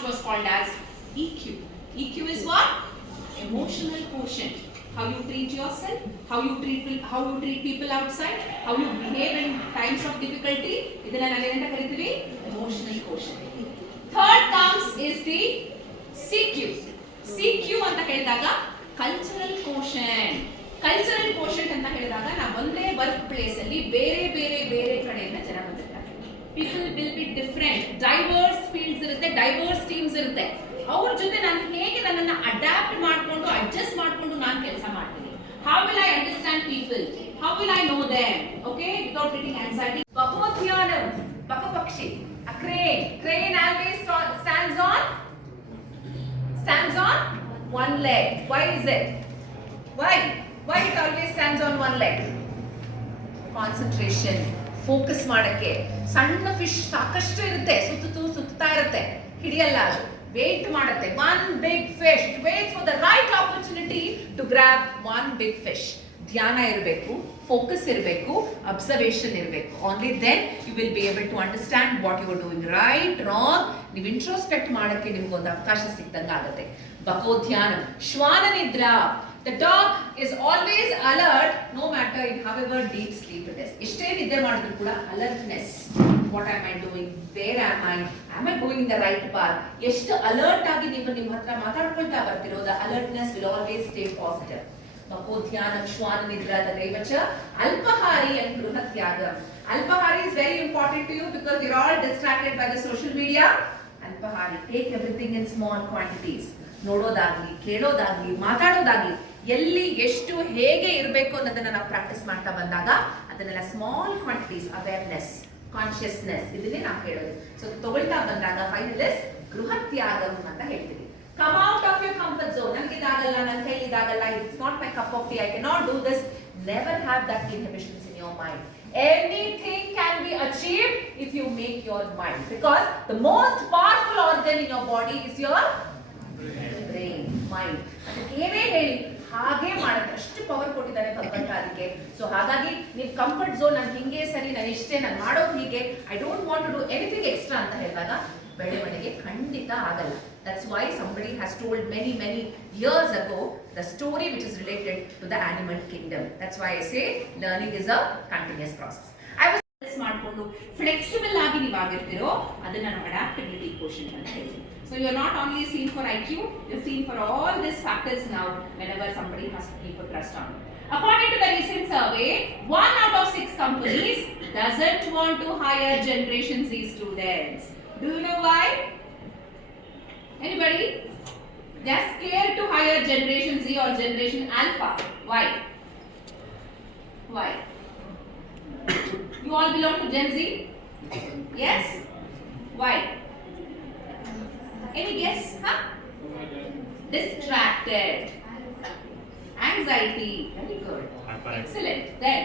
which was called as EQ. EQ is what? Emotional quotient. How you treat yourself, how you treat people outside, how you behave in times of difficulty. ಇದನ್ನ ನಾವೇನಂತ ಕರಿತೀವಿ? Emotional quotient. Third comes is the CQ. CQ ಅಂತ ಹೇಳಿದಾಗ cultural quotient. Cultural quotient ಅಂತ ಹೇಳಿದಾಗ ನಾವು ಒಂದೇ work place ಅಲ್ಲಿ ಬೇರೆ ಕಡೆಯಿಂದ ಜನ ಬಂದಿರ್ತಾರೆ. People will be different. Diverse fields ಇರುತ್ತೆ, diverse teams ಇರುತ್ತೆ. ಅವ್ರ ಜೊತೆ ನಾನು ಹೇಗೆ ನನ್ನನ್ನು ಅಡ್ಯಾಪ್ಟ್ ಮಾಡಿಕೊಂಡು ಅಡ್ಜಸ್ಟ್ ಮಾಡಿಕೊಂಡು ನಾನು ಕೆಲಸ ಮಾಡ್ತೀನಿ. How will I understand people? How will I know them? Okay, without getting anxiety. Bakotyanam, bakapakshi, a crane. Crane always stands on one leg. Why is it? Why it always stands on one leg? Concentration, focus ಮಾಡಕ್ಕೆ. ಸಣ್ಣ fish ಸಾಕಷ್ಟು ಇರುತ್ತೆ, ಸುತ್ತಾ ಇರುತ್ತೆ, ಹಿಡಿಯಲ್ಲ ಅದು. Wait ಮಾಡುತ್ತೆ. One big fish. It waits for the right opportunity to grab one big fish. ಧ್ಯಾನ ಇರಬೇಕು, ಫೋಕಸ್ ಇರಬೇಕು, ಅಬ್ಸರ್ವೇಷನ್ ಇರಬೇಕು. Only then you will be able to understand what you are doing right, wrong. ನೀವು introspect ಮಾಡಕ್ಕೆ ನಿಮ್ಗೆ ಒಂದು ಅವಕಾಶ ಸಿಕ್ದಂಗೆ ಆಗುತ್ತೆ. ಬಕೋಧ್ಯಾನಂ, ಶ್ವಾನ ನಿದ್ರಾ. The dog is always alert no matter in however deep sleep it is. ಎಷ್ಟೇ ನಿದ್ದೆ ಮಾಡಿದ್ರು ಕೂಡ alertness. What am I doing? Where am I? Am I going in the right path? ಎಷ್ಟು ಅಲರ್ಟ್ ಆಗಿ ನೀವು ನಿಮ್ಮ ಹತ್ರ ಮಾತಾಡ್ಕೊಳ್ತಾ ಬರ್ತಿರೋ, the alertness will always stay positive. Bakotyanam, Shwana Nidra, Tadaivacha, Alpahari and Gruhatyagam. Alpahari is very important to you because you're all distracted by the social media. Alpahari, take everything in small quantities. ನೋಡೋದಾಗ್ಲಿ, ಕೇಳೋದಾಗ್ಲಿ, ಮಾತಾಡೋದಾಗ್ಲಿ, ಎಲ್ಲಿ ಎಷ್ಟು ಹೇಗೆ ಇರಬೇಕು ಅನ್ನೋದನ್ನ ನಾವು practice ಮಾಡ್ತಾ ಬಂದಾಗ ಅದನ್ನೆಲ್ಲ small quantities, awareness, consciousness, ಇದನ್ನೇ ನಾವು ಹೇಳೋದು. ಸೊ ತಗೊಳ್ತಾ ಬಂದಾಗ ಫೈನಲ್ ಇಸ್ ಗೃಹತ್ಯಾಗಂ ಅಂತ ಹೇಳ್ತೀವಿ. Come out of your comfort zone. ನನಗೆ ಇದಾಗಲ್ಲ, ನನ್ನ ಕೈಲಿ ಇದಾಗಲ್ಲ, it's not my cup of tea, I can not do this. Never have that inhibitions in your mind. Anything can be achieved if you make your mind, because the most powerful organ in your body is your brain, mind. ಅದಕ್ಕೆ ಏನೇ ಹೇಳಿ ಹಾಗೆ ಮಾಡುತ್ತೆ, ಅಷ್ಟು power ಕೊಟ್ಟಿದ್ದಾನೆ ಭಗವಂತ ಅದಕ್ಕೆ. So ಹಾಗಾಗಿ ನೀವು ಕಂಫರ್ಟ್ ಝೋನ್, ನಾನು ಹಿಂಗೆ ಸರಿ, ನಾನು ಇಷ್ಟೇ, ನಾನು ಮಾಡೋದು ಹೀಗೆ, I don't want to do anything extra ಅಂತ ಹೇಳಿದಾಗ ಬೆಳವಣಿಗೆ ಖಂಡಿತ ಆಗಲ್ಲ. That's why somebody has told many years ago the story which is related to the animal kingdom. That's why I say learning is a continuous process. I was ಮಾಡ್ಕೊಂಡು flexible ಆಗಿ ನೀವು ಆಗಿರ್ತೀರೋ ಅದನ್ನ ನಾವು ಅಡಾಪ್ಟಬಿಲಿಟಿ ಕ್ವೋಷಂಟ್ ಅಂತ ಹೇಳ್ತೀವಿ. So you are not only seen for IQ, you are seen for all these factors now whenever somebody has to keep a trust on. According to the recent survey, 1 out of 6 companies doesn't want to hire Generation Z students. Do you know why? Anybody? They are scared to hire Generation Z or Generation Alpha. Why? Why? You all belong to Gen Z? Yes? Why? Any guess? Huh? Distracted. Anxiety. Very good. Excellent. Then?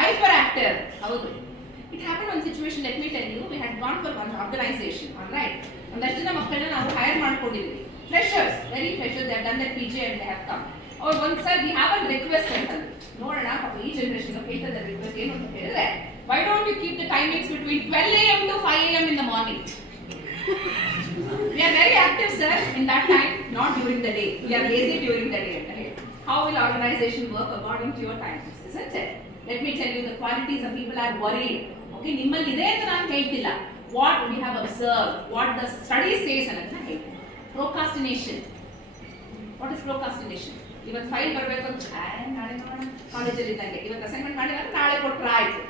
Hyperactive. Howdu? It happened one situation, let me tell you. We had gone for one organization, alright? ಒಂದಷ್ಟು ಜನ ಮಕ್ಕಳನ್ನ ನಾವು hire ಮಾಡ್ಕೊಂಡಿದ್ವಿ. Freshers, very freshers, they have done that PG and they have come. ಅವ್ರು ಒಂದು sir we have a request ಅಂತಂದ್ರು. ನೋಡೋಣ ಪಾಪ ಈ ಜನರೇಷನ್ ಕೇಳ್ತದ ರಿಕ್ವೆಸ್ಟ್ ಏನು ಅಂತ ಹೇಳಿದ್ರೆ, why don't you keep the timings between 12 AM to 5 AM in the morning? We are very active, sir, in that time, not during the day. We are lazy during the day. How will organization work according to your times, isn't it? Let me tell you, the qualities of people are worried. Okay, ನಿಮ್ಮಲ್ಲಿ ಇದೆ ಅಂತ ನಾನು ಹೇಳ್ತಿಲ್ಲ. What we have observed, what the study says ಅನ್ನೋದನ್ನ ಹೇಳ್ತೀನಿ. Procrastination. What is procrastination? ಇವತ್ತು file ಬರಬೇಕು ಅಂತ ನಾಳೆ ಮಾಡೋಣ, ಕಾಲೇಜಲ್ಲಿ ಇದ್ದಂಗೆ ಇವತ್ತು ಅಸೈನ್ಮೆಂಟ್ ಮಾಡಿದ್ರೆ ನಾಳೆ ಕೊಟ್ಟರೆ ಆಯ್ತು.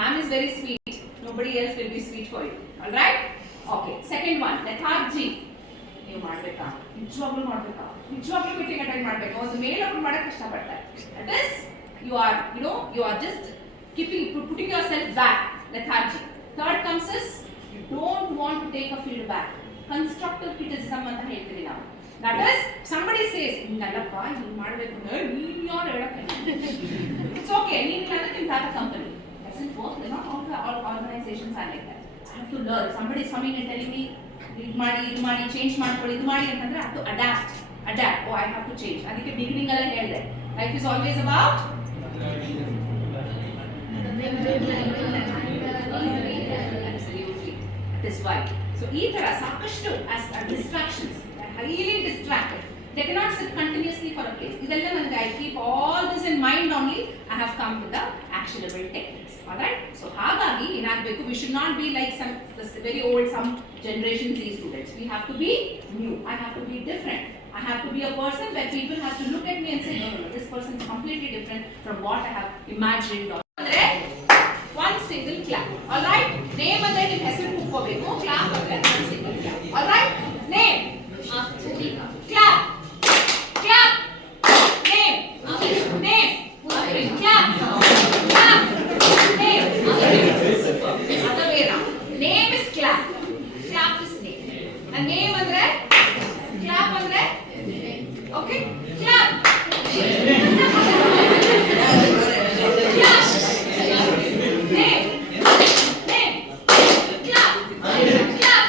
Ma'am is very sweet, nobody else will be sweet for you. All right? Okay. Second one, lethargy. ನೀವು ಮಾಡಬೇಕಾ, ನಿಜವಾಗ್ಲೂ ಮಾಡಬೇಕಾ, ನಿಜವಾಗ್ಲೂ ಮೀಟಿಂಗ್ ಅಟೆಂಡ್ ಮಾಡಬೇಕಾ, ಒಂದು ಮೇಲ್ ಓಪನ್ ಮಾಡಕ್ಕೆ ಕಷ್ಟಪಡ್ತಾರೆ. That is, you are just putting yourself back. Lethargy. Third comes is you don't want to take a feedback. Constructive criticism ಅಂತ ಹೇಳ್ತೀವಿ ನಾವು. That is, somebody says, "ನಲ್ಲಪ್ಪ ನೀವು ಮಾಡಬೇಕು, ನೀನು ಯಾರು ಹೇಳಕ್ಕೆ?" It's okay. ನೀನು ನನ್ನ ನಿಮ್ಮ ತಾತ company. Doesn't work. Not all organizations are like that. I have to learn. Somebody is coming and telling me, ಇದು ಮಾಡಿ, ಚೇಂಜ್ ಮಾಡ್ಕೊಳ್ಳಿ, ಇದು ಮಾಡಿ ಅಂತಂದ್ರೆ I have to adapt. Oh, I have to change. ಅದಕ್ಕೆ ಬಿಗಿನಿಂಗ್ ಅಲ್ಲೇ ಹೇಳಿದೆ, life is always about absolutely. That is why so ಈ ತರ ಸಾಕಷ್ಟು distractions, highly distracted. They cannot sit continuously for a place. ಇದೆಲ್ಲ ನನಗೆ I keep all this in mind only. I have come with the actionable techniques. Alright? So ಹಾಗಾಗಿ ಏನಾಗಬೇಕು, we should not be like very old, some Generation Z students. We have to be new. I have to be different. I have to be a person where people have to look at me and say, no, this person is completely different from what I have imagined. ಅಂದ್ರೆ one single clap. Alright? Name ಅಂದ್ರೆ ನಿಮ್ಮ ಹೆಸರು ಕೂತ್ಕೋಬೇಕು. Clap ಅಂದ್ರೆ one single clap. Alright? Name. Clap. Clap. Name. Name. Clap. Clap. Name. Other way around. Name is clap. Clap is name. And name andre clap andre okay. Clap. Clap. Name. Name. Clap. Clap.